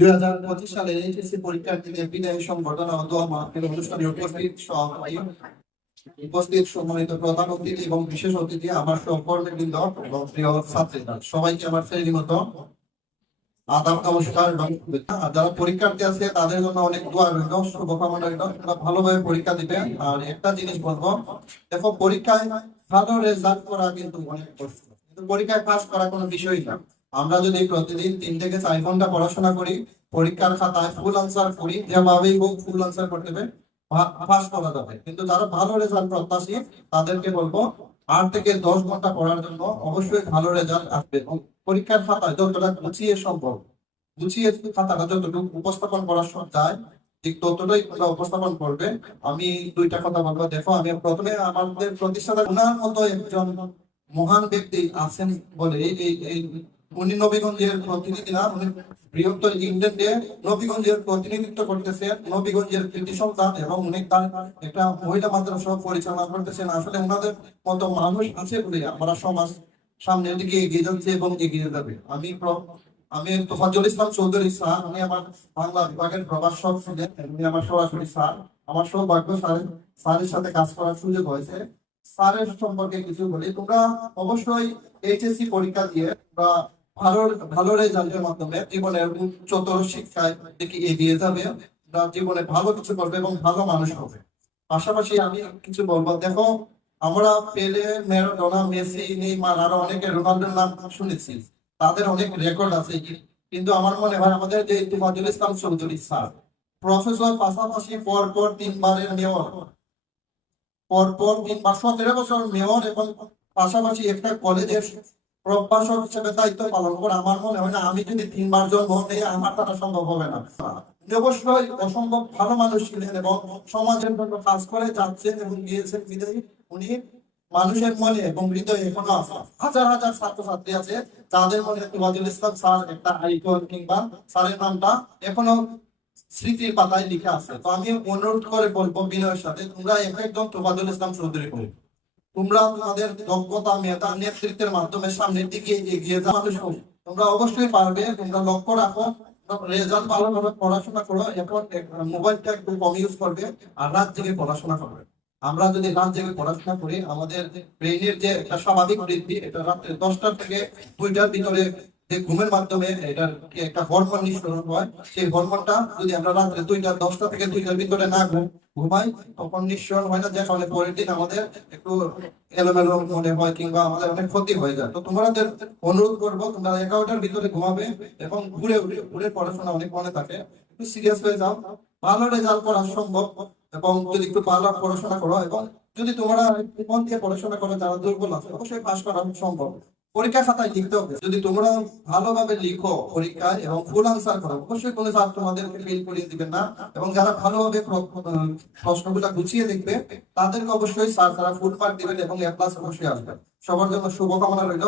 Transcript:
2025 সালে এইচএসসি পরীক্ষার্থীদের বিদায় সংবর্ধনা ও দোয়া মাহফিল অনুষ্ঠানে উপস্থিত সম্মানিত প্রধান অতিথি এবং বিশেষ অতিথি, আমার সহকর্মীবৃন্দ এবং প্রিয় ছাত্রীরা, সবাইকে আমার শ্রেণীমতো আদাব, নমস্কার এবং শুভেচ্ছা। আর যারা পরীক্ষার্থী আছে তাদের জন্য অনেক দোয়া রইল, শুভকামনা রইল, তোমরা ভালোভাবে পরীক্ষা দিবে। আর একটা জিনিস বলবো, দেখো পরীক্ষায় ভালো রেজাল্ট করা কিন্তু অনেক কষ্ট, কিন্তু পরীক্ষায় পাস করা কোনো বিষয় না। আমরা যদি প্রতিদিন 3 থেকে 4 ঘন্টা পড়াশোনা করি, পরীক্ষার খাতায় ফুল আনসার করি, যেভাবেই হোক ফুল আনসার করতে হবে, পাস করা যাবে। কিন্তু যারা ভালো রেজাল্ট প্রত্যাশী তাদেরকে বলবো 8 থেকে 10 ঘন্টা পড়ার জন্য অবশ্যই ভালো রেজাল্ট আসবে। এবং পরীক্ষার খাতায় যতটা গুছিয়ে সম্ভব, গুছিয়ে খাতাটা যতটুকু উপস্থাপন করা যায় ঠিক ততটাই তোমরা উপস্থাপন করবে। আমি দুইটা কথা বলবো। দেখো, আমি প্রথমে আমাদের প্রতিষ্ঠাতা ওনার মতো একজন মহান ব্যক্তি আছেন বলে উনি নবীগঞ্জের প্রতিনিধি না, উনি বৃহত্তর ইংল্যান্ডে নবীগঞ্জের প্রতিনিধিত্ব করতেছেন, নবীগঞ্জের কৃতি সন্তান, এবং উনি তার একটা মহিলা মাদ্রাসা পরিচালনা করতেছেন। আসলে ওনাদের মতো মানুষ আছে বলে আমরা সমাজ সামনের দিকে এগিয়ে যাচ্ছে এবং এগিয়ে যাবে। আমি তোফাজ্জল ইসলাম চৌধুরী স্যার, উনি আমার বাংলা বিভাগের প্রভাষক ছিলেন, উনি আমার সরাসরি স্যার। আমার সৌভাগ্য স্যারের সাথে কাজ করার সুযোগ হয়েছে। স্যারের সম্পর্কে কিছু বলি, তোমরা অবশ্যই এইচএসসি পরীক্ষা দিয়ে বা ভালো ভালো রেজাল্টের মাধ্যমে জীবনের উচ্চতর শিক্ষায় দিকে এগিয়ে যাবে, জীবনে ভালো কিছু করবে এবং ভালো মানুষ হবে। পাশাপাশি আমি কিছু বলবো, দেখো আমরা পেলে, ম্যারাডোনা, মেসি, নেইমার, আরো অনেকে, রোনাল্ডোর নাম শুনেছি, তাদের অনেক রেকর্ড আছে। কিন্তু আমার মনে হয় আমাদের যে তোফাজ্জল ইসলাম চৌধুরী স্যার, প্রফেসর, পাশাপাশি পরপর 3বারের মেয়র, পরপর 3 বার 17 বছর মেয়র, এবং পাশাপাশি একটা কলেজের প্রভাষক হিসেবে দায়িত্ব পালন করে। আমার মনে হয় না আমি যদি 3 বার জন্ম নেই আমার দ্বারা সম্ভব হবে না। অবশ্যই অসম্ভব ভালো মানুষ ছিলেন এবং সমাজের জন্য কাজ করে যাচ্ছেন এবং গিয়েছেন বিদায়ী। উনি মানুষের মনে এবং হৃদয়ে এখনো আছে। হাজার হাজার ছাত্রছাত্রী আছে যাদের মনে তোফাজ্জল ইসলাম স্যার একটা আইকন, কিংবা স্যারের নামটা এখনো স্মৃতির পাতায় লিখে আছে। তো আমি অনুরোধ করে বলবো বিনয়ের সাথে, তোমরা একদম তোফাজ্জল ইসলাম চৌধুরী করো। তোমরা তোমাদের দক্ষতা, মেধা, নেতৃত্বের মাধ্যমে সামনের দিকে এগিয়ে যাও। মানুষ হোক, তোমরা অবশ্যই পারবে। তোমরা লক্ষ্য রাখো, রেজাল্ট ভালোভাবে পড়াশোনা করো। এখন মোবাইলটা একটু কম ইউজ করবে আর রাত জেগে পড়াশোনা করবে। আমরা যদি রাত জেগে পড়াশোনা করি, আমাদের ব্রেইনের যে একটা স্বাভাবিক বৃদ্ধি, এটা রাত্রে 10টা থেকে 2টার ভিতরে যে ঘুমের মাধ্যমে এটার একটা হরমোন নিঃসরণ হয়, সেই হরমোনটা যদি আমরা রাত্রে 10টা থেকে 2টার ভিতরে না ঘুমাই, তখন নিঃসরণ হয় না, যে কারণে পরের দিন আমাদের একটু এলোমেলো মনে হয় কিংবা আমাদের অনেক ক্ষতি হয়ে যায়। তো তোমাদের অনুরোধ করবো, তোমরা 11টার ভিতরে ঘুমাবে এবং ঘুরে ঘুরে পড়াশোনা অনেক মনে থাকে, একটু সিরিয়াস হয়ে যাও। ভালো রেজাল্ট করা সম্ভব, এবং যদি একটু ভালো পড়াশোনা করো, এবং যদি তোমরা মন দিয়ে পড়াশোনা করো, যারা দুর্বল আছে অবশ্যই পাশ করা সম্ভব। পরীক্ষা খাতায় লিখতে হবে, যদি তোমরা ভালোভাবে লিখো পরীক্ষায় এবং ফুল আনসার করো, অবশ্যই কোনো স্যার তোমাদেরকে ফেল করিয়ে দিবেন না। এবং যারা ভালোভাবে প্রশ্নগুলো গুছিয়ে লিখবে তাদেরকে অবশ্যই স্যার তারা ফুল মার্ক দিবেন এবং A+ অবশ্যই আসবে। সবার জন্য শুভকামনা রইল।